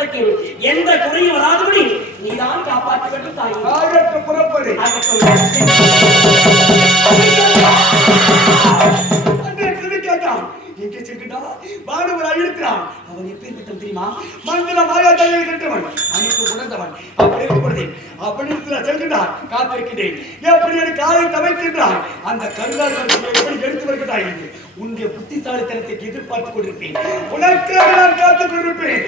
மக்களுக்கு எந்த குறையும் வராதபடி நீதான் காப்பாற்ற வேண்டும் தாய். புறப்படு. எங்கே செல்கின்றா? பாடுவராய் இருக்கிறான். அவன் எப்பேற்பட்டவன் தெரியுமா? மங்கள மாயா தலையில் கற்றவன், அனைத்து உணர்ந்தவன். அப்படி இருக்கப்படுது அப்படி செல்கின்றான். காத்திருக்கின்றேன் எப்படி எனக்கு காலை தமைக்கின்றான். அந்த கருதாசனை எப்படி எடுத்து வருகிறாய் என்று உன்னுடைய புத்திசாலித்தனத்தை எதிர்பார்த்துக் கொண்டிருப்பேன். உனக்கு நான் காத்துக் கொண்டிருப்பேன்.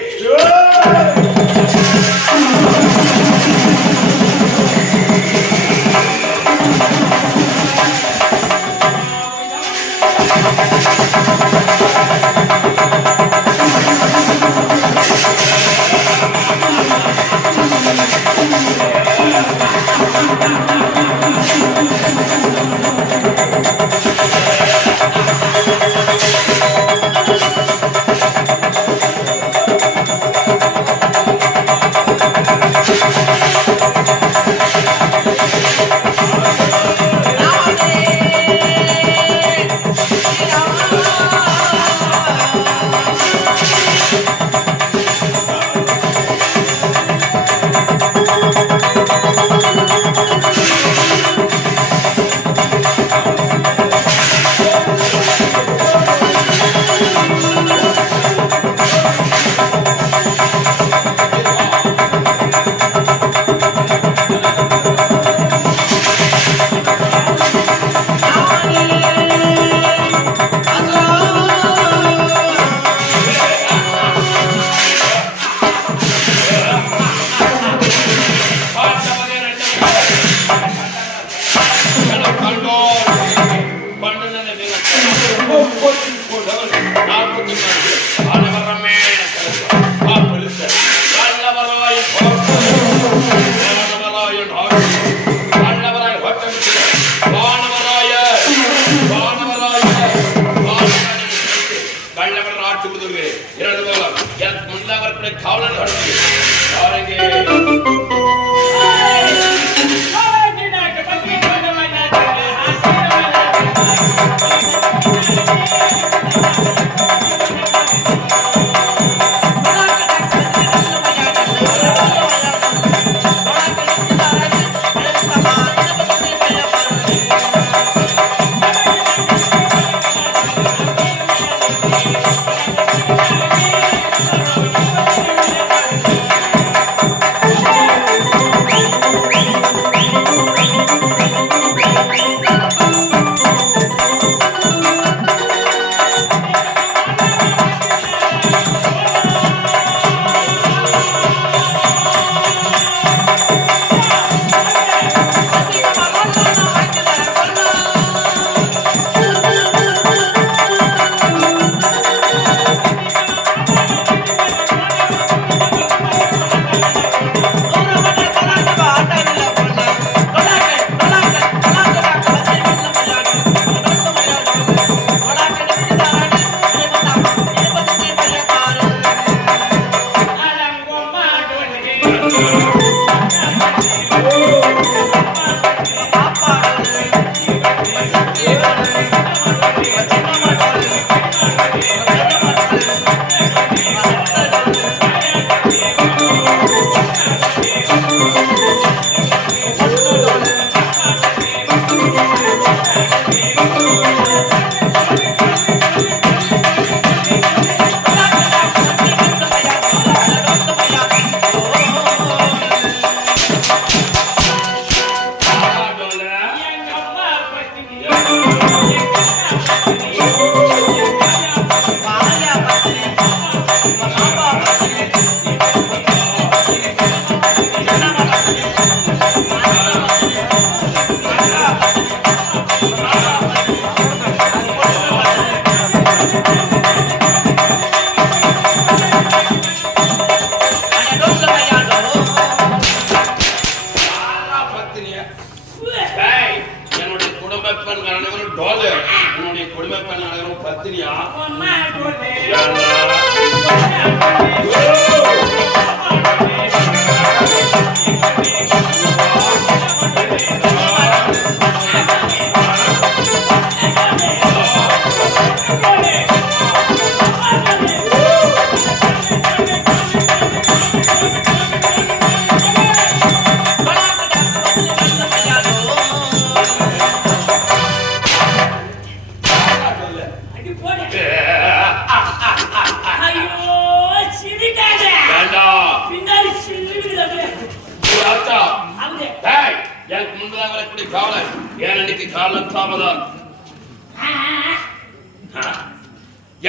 காலத்தாமதம்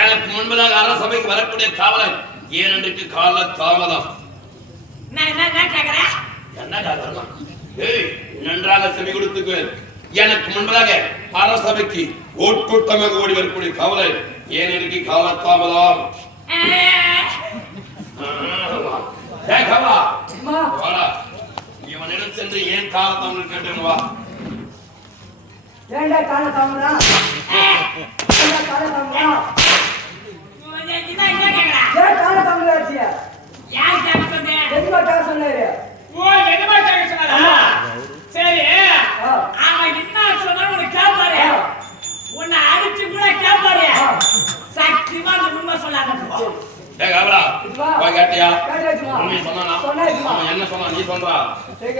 எனக்கு முன்பதாக அரசபைக்கு வரக்கூடிய காவலன் ஏன் இன்றைக்கு காலத்தாமதம் என்ன காரணம்? நன்றாக செவி கொடுத்துக்கு. எனக்கு முன்பதாக அரசபைக்கு ஓட்கூட்டமாக ஓடி வரக்கூடிய காவலன் ஏன் இன்றைக்கு காலத்தாமதம்? இவனிடம் சென்று ஏன் காலத்தாமதம் கேட்டேன் வா. ஏண்டா காலத்தாமதா? ஏண்டா காலத்தாமதா? ஏன் காலத்தாமதா ஆச்சியா? யார் கேட்க சொன்னே? எதுமா கேட்க சொன்னாரு? ஓ எதுமா கேட்க சொன்னாரா? சரி அவன் என்ன சொன்னா உனக்கு கேட்பாரு. உன்னை அடிச்சு கூட கேட்பாரு. சத்தியமா உண்மை சொல்லாத. டேய் காவலா வா கேட்டியா? கேட்டாச்சுமா. உண்மை சொன்னானா? சொன்னாச்சுமா. அவன் என்ன சொன்னா நீ சொல்றா?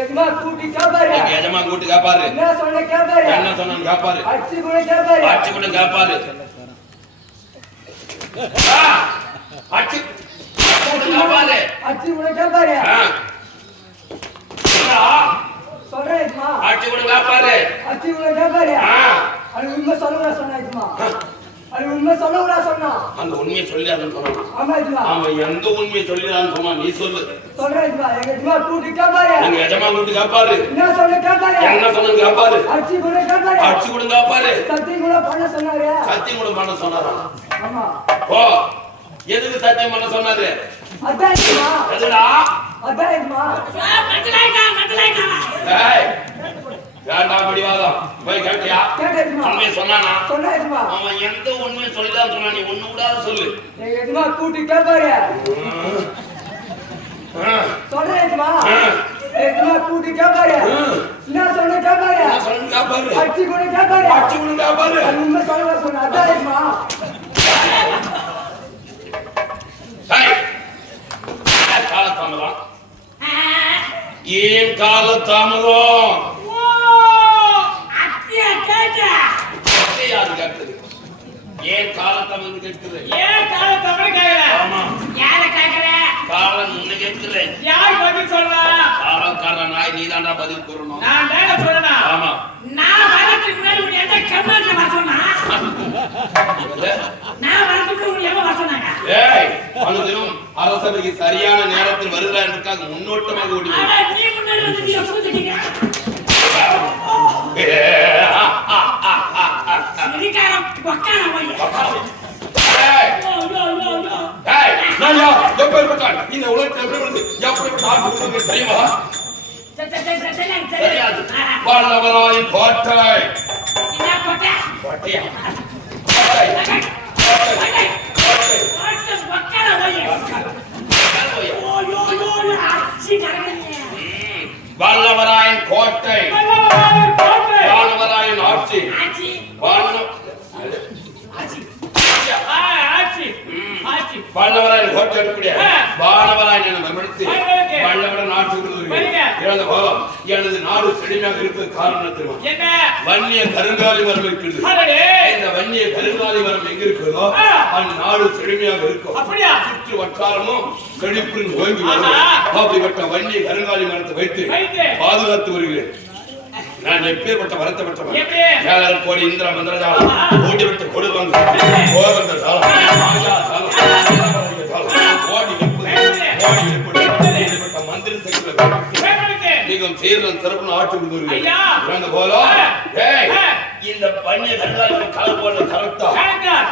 எதுமா கூட்டி கேட்பாரு. எஜமா கூட்டி கேட்பாரு. என்ன சொன்ன கேட்பாரு. என்ன சொன்னான்னு கேட்பாரு. அடிச்சு கூட கேட்பாரு. அடிச்சு கூட கேட்பாரு. அடிச்சு கூட கேட்பாரு. அடிச்சு கூட கேட்பாரு. சொல்றேன்மா. அடிச்சு கூட கேட்பாரு. அடிச்சு கூட கேட்பாரு. அது உண்மை சொல்லவா சொன்னாச்சுமா. அது உண்மை சொல்லவா சொன்னா. அந்த உண்மையை சொல்லி அதன் சொன்னான். ஆமாச்சுமா. அவன் எந்த உண்மையை சொல்லிதான் சொன்னா நீ சொல்லு. சொல்றேன்மா. எங்கமா கூட்டி கேட்பாரு. எங்க எஜமா கூட்டி கேட்பாரு. என்ன சொன்ன கேட்பாரு. என்ன சொன்னு கேட்பாரு. அடிச்சு கூட கேட்பாரு. அடிச்சு கூட கேட்பாரு. சத்தியம் கூட பண்ண சொன்னாரு. சத்தியம் கூட பண்ண சொன்னாரா? ஆமா. ஓ எதுக்கு சத்தியம் பண்ண சொன்னாரு? அதான்மா. எதுடா? அதான்மா. மத்தலைக்கா. ஏய் வேண்டாம் பிடிவாதம். போய் கேட்டியா? கேட்டாச்சுமா. உண்மையை சொன்னானா? சொன்னாச்சுமா. அவன் எந்த உண்மையை சொல்லிதான் சொன்னா நீ ஒண்ணு கூடாது சொல்லு. எங்க எதுமா கூட்டி கேட்பாரு. சொல்றேன்மா. எதுமா கூட்டி கேட்பாரு. என்ன சொன்ன கேட்பாரு. என்ன சொன்னு கேட்பாரு. அடிச்சு கூட கேட்பாரு. அடிச்சு கூட கேட்பாரு. அது உண்மை சொல்லவா சொன்ன. அதான்மா. காலத்தாமதம் ஏன் காலத்தாமதம்? யாரு கேட்குது? ஏன் காலத்தாமதம் கேட்குது? ஏன் காலத்தாமதம் கேக்குற? ஆமா யார கேக்குற? காலம் உன்னை கேட்கிறேன். யார் பதில் சொல்றா? காலக்கார நாய் நீதான்டா பதில் கூறணும். நான் தான சொல்றேனா? ஆமா நான் வரதுக்கு முன்னாடி உன்னை எந்த கம்மாட்ல வர சொன்னா? நான் வரதுக்கு முன்னாடி எவன் வர சொன்னாங்க? ஏய் அனுதினம் அரசபைக்கு சரியான நேரத்தில் வருகிறார் என்பதற்காக முன்னோட்டமாக ஓடி அட நீ முன்னாடி வந்து நீ சொல்லிட்டீங்க. சிரிக்காரம் பக்கான போய். ஏய் யோ. ஏய் நாயா எப்பேற்பட்டான் இந்த உலகத்தில் எப்பேற்பட்ட ஆள் உங்களுக்கு தெரியுமா? தெரியாது. வல்லவராயன் கோட்டை. என்ன கோட்டை? கோட்டையா? பக்கான போய். யோ அச்சி கரகனே. வல்லவராயன் கோட்டை. வானவராயன் ஆட்சி. ஆச்சி. வல்லவராயன் கோட்டை இருக்கக்கூடிய வானவராயன் என விமர்த்து வல்லவரன் நாட்டு இறந்த போதும் எனது நாடு செழுமையாக இருப்பது காரணம் தெரியும். வன்னிய கருங்காலி மரம் இருக்கிறது. இந்த வன்னிய கருங்காலி மரம் எங்க இருக்கிறதோ அந்த நாடு செழுமையாக இருக்கும். சுற்று வட்டாரமும் செழிப்புடன் ஓய்வு வரும். அப்படிப்பட்ட வன்னிய கருங்காலி மரத்தை வைத்து பாதுகாத்து வருகிறேன். நான் எப்பேற்பட்ட வருத்தப்பட்டவன். 7 கோடி இந்திர மந்திரஜாலம் ஓடி விட்டு கொடுவாங்க கோவந்த ஜாலம் மாயா ஜாலம் ஓடி விட்டு மந்திர சக்தியில் நீங்களும் சேர்ந்த சிறப்பு ஆட்சி கொடுத்து போல இந்த வன்னிய கருங்காலி கால் போன்ற கருத்தா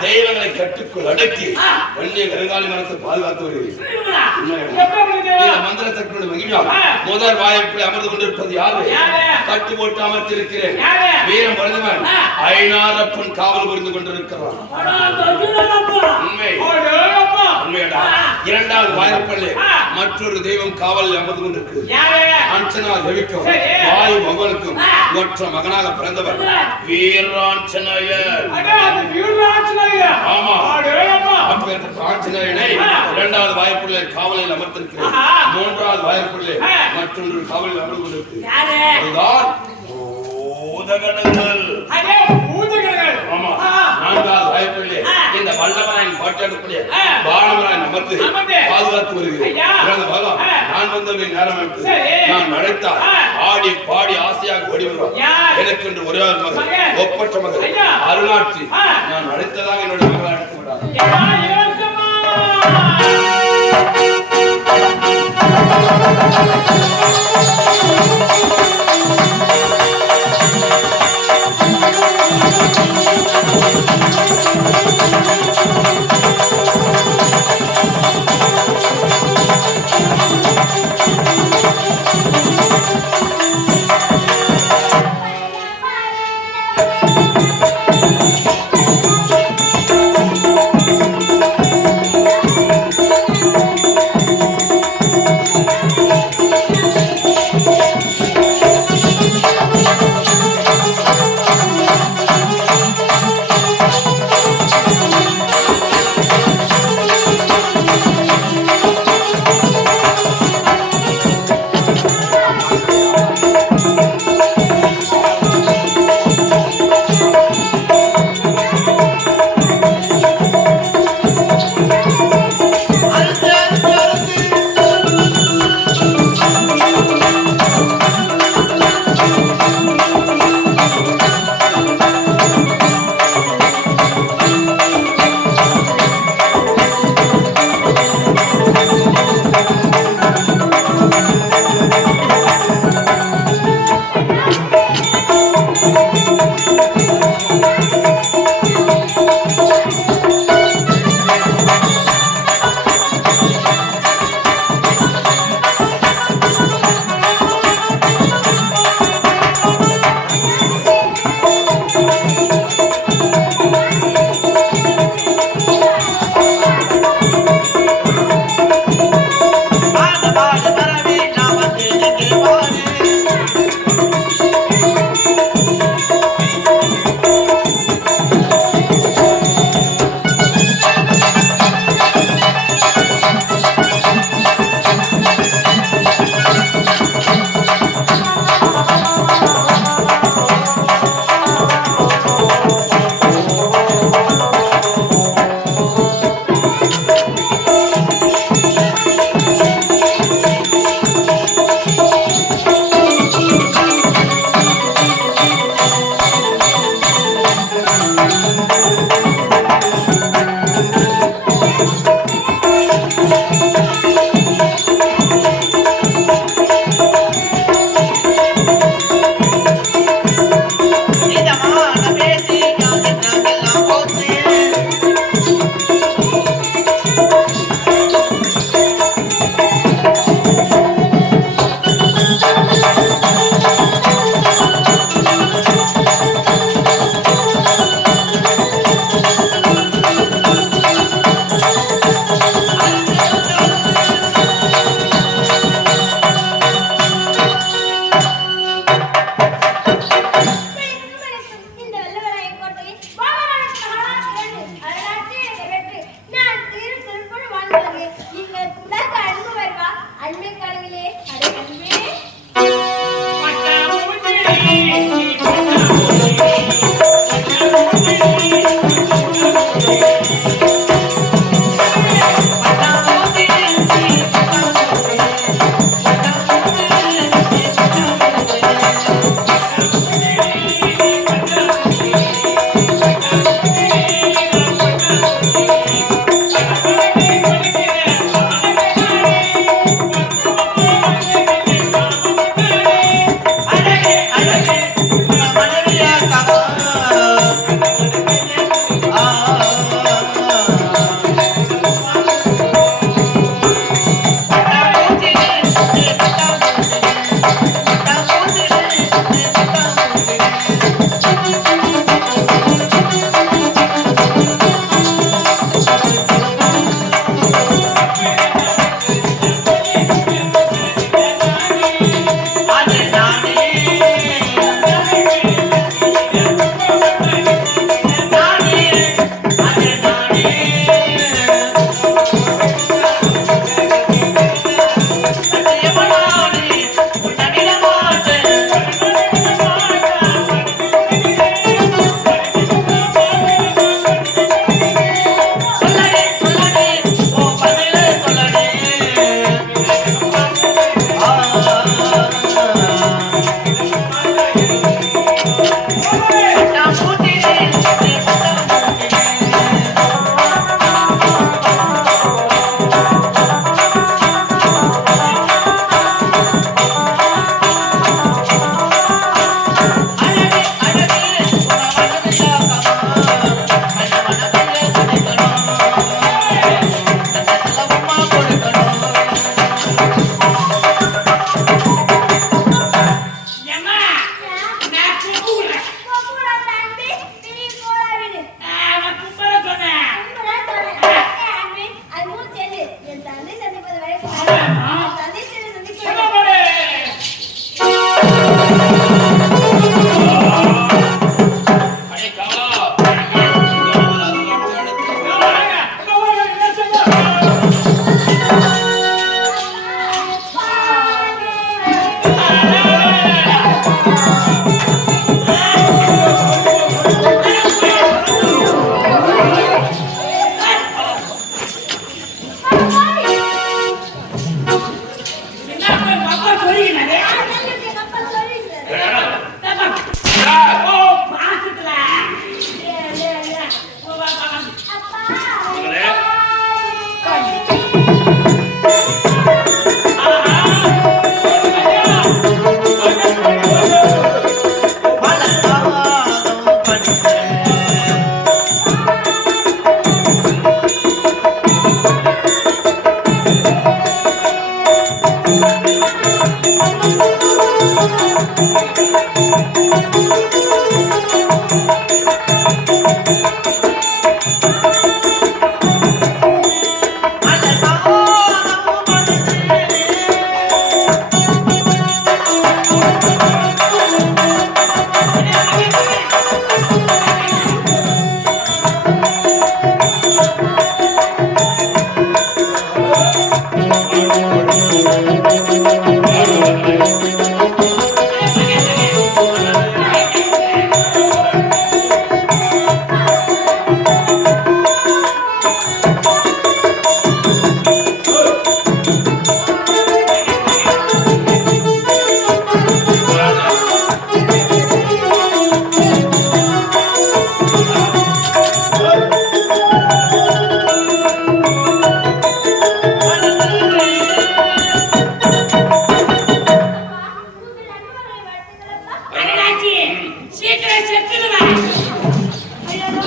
தெய்வங்களை கட்டுக்குள் அடக்கி வன்னிய கருங்காலி மரத்தை பாதுகாத்து வருகிறேன். மந்திர சக்தியோட மகிமையா முதல் வாய்ப்பில் அமர்ந்து கொண்டிருப்பது யாரு? கட்டு போட்டு அமர்த்திருக்கிறேன். வீரம் பழுதவன் ஐநாரப்பன் காவல் புரிந்து கொண்டிருக்கிறான். உண்மையடா. 2வது வாய்ப்பில் மற்றொரு தெய்வம் காவலில் அமர்ந்து கொண்டிருக்கு. அஞ்சனா தேவிக்கும் வாயு மகனுக்கும் ஒற்ற மகனாக பிறந்தவர் வீராஞ்சனையர். ஆமா அப்பேற்பட்ட ஆஞ்சநேயனை 2வது வாய்ப்புள்ள காவலில் அமர்த்திருக்கிறேன். 3வது வாய்ப்புள்ள மற்றொன்று காவலில் அமர்ந்து கொண்டிருக்கு. அதுதான் பூதகணங்கள். ஆமா 4வது வாய்ப்புள்ள இந்த வல்லவராயன் பாட்டாடக்கூடிய பாலவராயன் அமர்ந்து அமர்ந்து பாதுகாத்து வருகிறேன். ஐயா. இறந்த பாகம் ஆ. நான் வந்தவை நேரம் ஆயிற்று. சரி. நான் அழைத்தால் ஆ. ஆடி பாடி ஆசையாக ஓடி வருவார். யார்? எனக்கு என்று ஒரே ஒரு மகன், மகன். ஒப்பற்ற மகன் ஐயா. அருணாட்சி. ஆ. நான் அழைத்ததாக என்னுடைய மகளை அழைத்து விடாது. ஏமா யோசமா Thank you.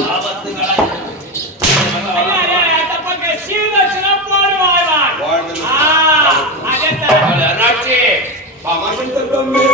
ஆபத்துகளை ஐயா ஐயா தப்பங்க சீதசன போடுவாய் வாழ்ந்து அதேதான் அண்ணாச்சி பாமாசன் தம்பி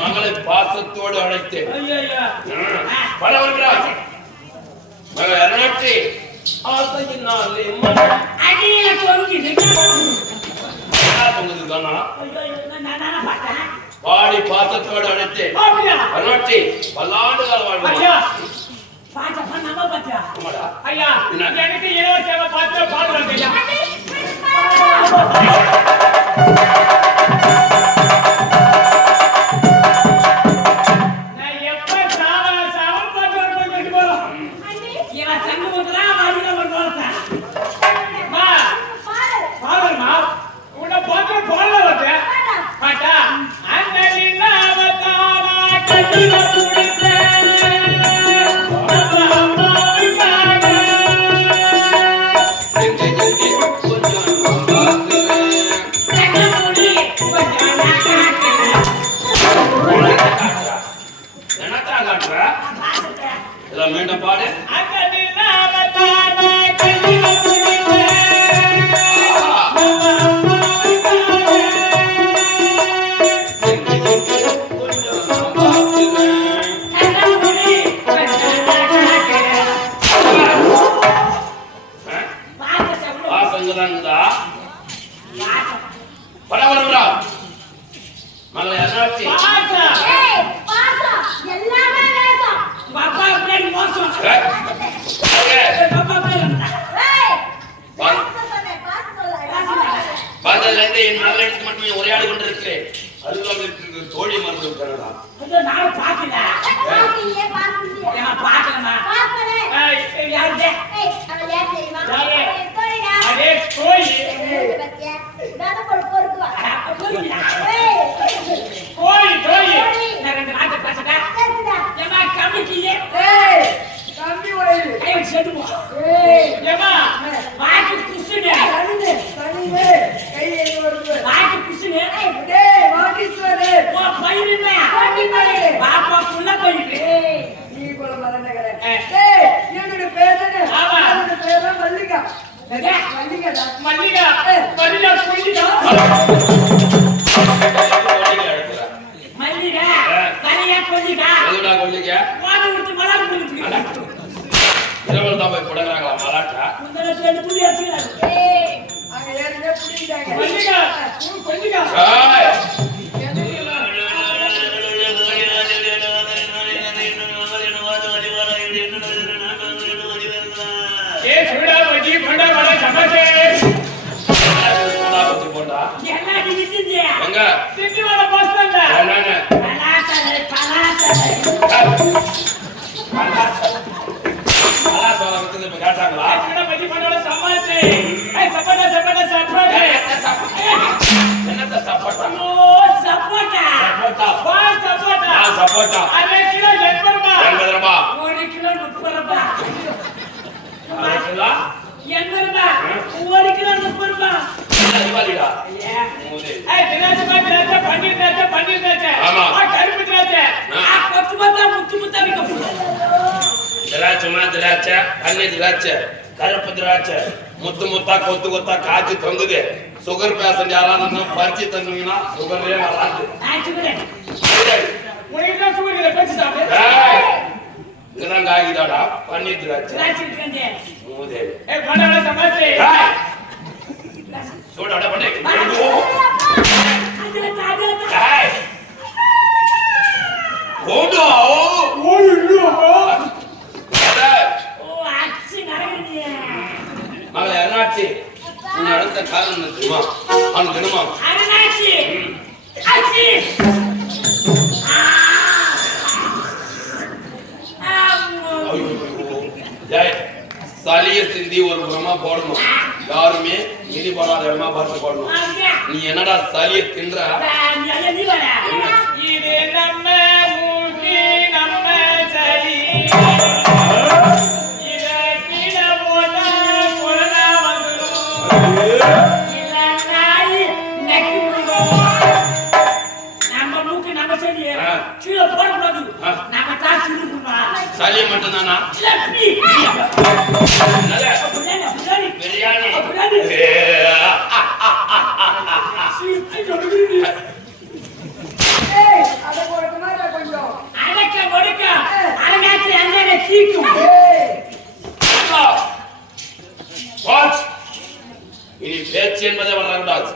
மகளை பாசத்தோடு அழைத்தேன். பாடி பாசத்தோடு அழைத்தேன். பல்லாண்டு கால வாழ்க்கை பாச்சா பண்ணாம பாச்சா ஐயா எனக்கு இலவசமா பாத்து பாடுறாங்க ஐயா நான் எப்ப சாவன் பாத்து வரணும் போறோம் இவ சங்க போடுறா வாடில வரணும் மா பாடுமா உன்ன பாத்து பாடல வந்து பாட்டா அந்த நிலாவதானா கண்ணில புடிச்சே மீண்டும் பாடு. மகளை அண்ணாச்சி பார்த்ததுல இருந்து என் மகளை எடுத்து மட்டுமே உரையாடி கொண்டிருக்கிறேன். அதுதான் இருக்கிறது தோழி மருந்து கனடா. நானும் பாக்கல பாக்கலமா அதே கோழி கோழி கோழி நான் ரெண்டு நாட்டை பேசுறேன் ஏமா கமிட்டியே கம்பி வயல் கை வச்சு எடுப்போ ஏமா வாக்கு குசுனே கண்ணுங்க கை எங்க வருது வாக்கு குசுனே டேய் வாட்டீஸ்வரே ஓ பயிரினே வாட்டி பயிரே பாப்பா புள்ள பயிரு நீ போல மறந்தகரே டேய் என்னோட பேர் என்ன ஆமா என்னோட பேர் மல்லிகா டேய் மல்லிகாடா மல்லிகா மல்லிகா புடிடா மல்லிகா கரையா கொல்லிகா எதுடா கொல்லிக்க வாடு விட்டு மலர் புடிச்சு இரவல் தான் போய் போடுறாங்களா மலாட்டா முந்தன ரெண்டு புடி அடிச்சாங்க அங்க ஏறினே புடிட்டாங்க மல்லிகா கொல்லிகா ஏய் ஏ சுடா பட்டி பண்டா வட சமச்சே போட்டா என்ன நிக்கிங்க எங்க திண்டி வர பஸ் ஸ்டாண்ட்ல என்னங்க அலா சோல வந்து இப்ப கேட்டாங்களா சுடா பட்டி பண்டா சமச்சே ஏய் சப்போட்டா சப்போட்டா சப்போட்டா என்னத்த சப்போட்டா ஓ சப்போட்டா சப்போட்டா வா சப்போட்டா ஆ சப்போட்டா அரை கிலோ 80 ரூபாய் 80 ரூபாய் 1 கிலோ 30 ரூபாய் அதுல 80 ரூபாய் 1 கிலோ 30 ரூபாய் அதிகாரிடா ஏய் திராட்சை பன்னீர் திராட்சை ஆமா. கருப்பு திராட்சை கொத்து கொத்தா முத்து முத்தா விக்க திராட்சை பன்னீர் திராட்சை கருப்பு திராட்சை முத்து முத்தா கொத்து கொத்தா காய்ச்சி தொங்குது. சுகர் பேஷண்ட் யாராவது பறிச்சு தந்தீங்கன்னா சுகரே வராது. இதெல்லாம் காய்க்குதாடா பன்னீர் திராட்சை. சோடாடா பண்ணி மகளை அருணாட்சி உன்னை அடுத்த காரணம் தெரியுமா? அவன் தினமா சளிய சிந்தி ஒரு புறமா போடணும். யாருமே மிதி போடாத இடமா பார்த்து போடணும். நீ என்னடா சளிய தின்ற? இது நம்ம மூக்கி நம்ம சரி சளிய மட்டும் தானா? இனி பேச்சு என்பதை வரக்கூடாது.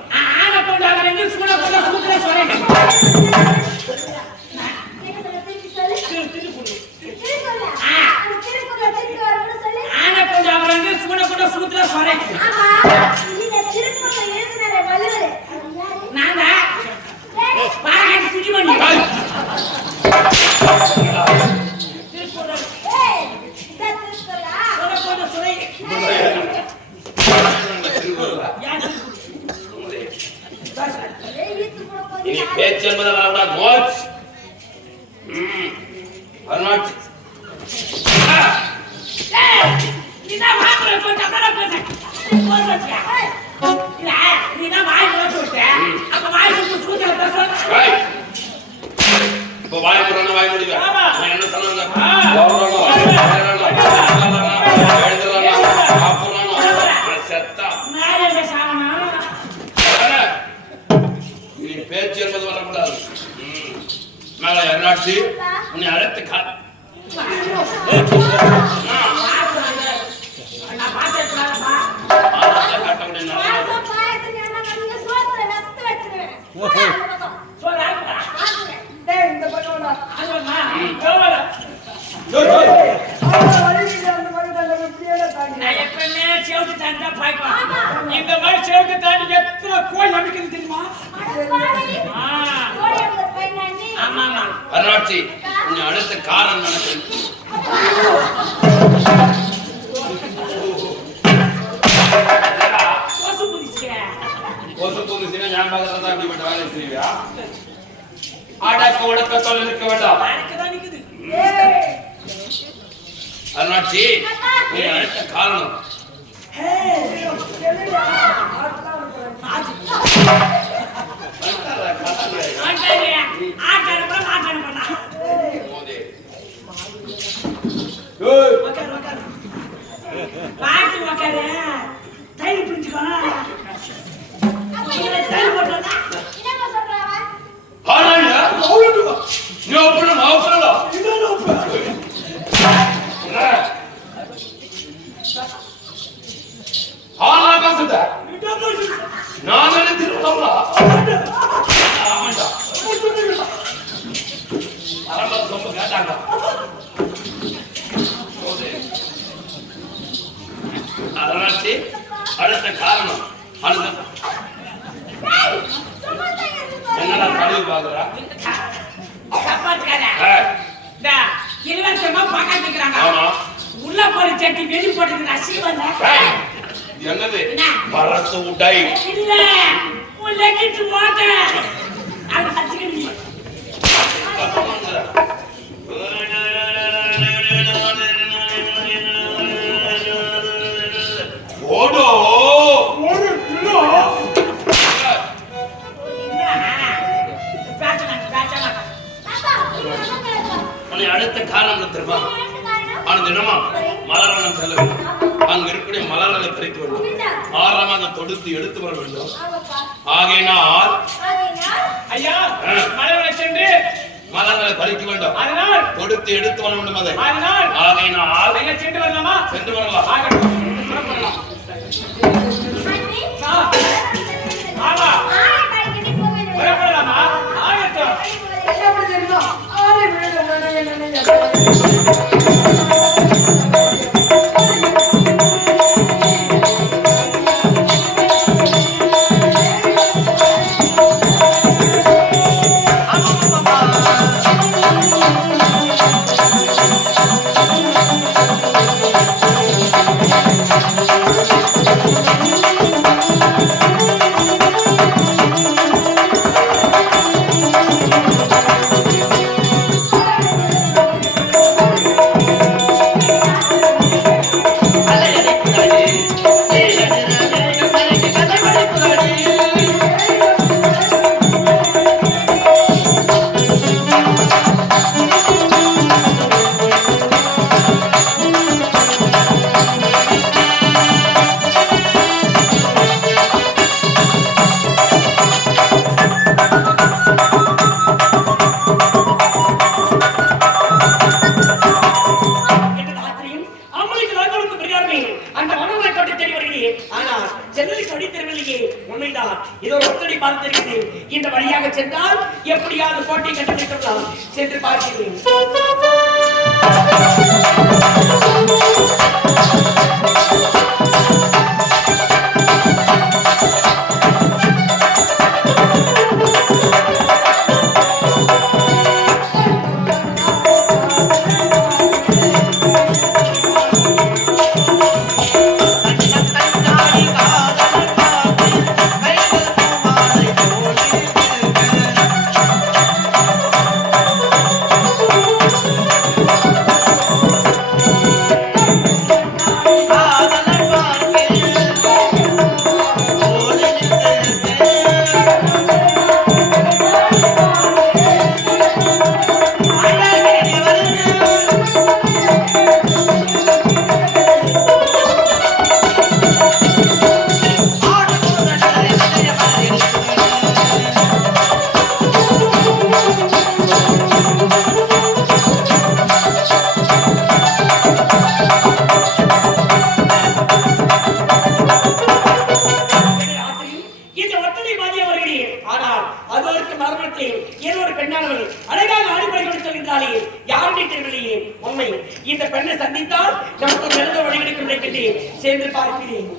இனி பேச்சு என்பதை வரக்கூடாது. மோச் அருணாட்சி இப்போ வாய் முறான வாய் முடிக்க என்ன சொன்னாங்க? செத்தா இனி பேச்சு என்பது வரக்கூடாது. மேல அருணாட்சி உன்னை அழைத்து இந்த மாதிரி செவத்து தாண்டி எத்தனை கோயில் அமைக்கிறது தெரியுமா? அருணாட்சி உன்னை அடுத்த காரணம் நினைக்கிறேன். கொசு புதுசினா ஞாபகத்தை அப்படிப்பட்ட வேலை செய்வியா? அடக்க உடக்க சொல்ல நிற்க வேண்டாம். அருணாட்சி உன்னை அடுத்த காரணம் நான் திருத்தம்ல ரொம்ப கேட்டாங்க. அதனாச்சு அடுத்த காரணம் என்னடா கழிவு பாக்குறா? இலவசமா பக்கம் நிக்கிறாங்க. உள்ள போற சட்டி வெளி போட்டு அசிவல்ல. என்னது பரசு உடை இல்ல உள்ள கிட்டு போட்ட அது அசிக்கிறீங்க. ஓடோ ஒரு கிலோ அடுத்த காலம் திரும்ப ஆனது என்னமா மலர்வனம் செல்ல அங்க இருக்கிற பறிக்க வேண்டும். 6ஆம் மாதம் தொடுத்து எடுத்து வர வேண்டும். ஆகையினால் ஐயா மலர்களை சென்று மலர்களை பறிக்க வேண்டும். அதனால் தொடுத்து எடுத்து வர வேண்டும். அதை அதனால் ஆகையினால் ஐயா சென்று வரலாமா? சென்று வரலாம். புறப்படலாம். ஆமா புறப்படலாமா? ஆகட்டும். எப்படி தெரியுமா? ஆளை விட என்ன இந்த வழியாக சென்றால் எப்படியாவது கோட்டை கண்டுபிடிக்கலாம் சென்று பார்க்கிறேன். இந்த பெண்ணை சந்தித்தால் நமக்கு நல்ல வழிகளுக்கு கிடைக்கின்றேன் சென்று பார்க்கிறேன்.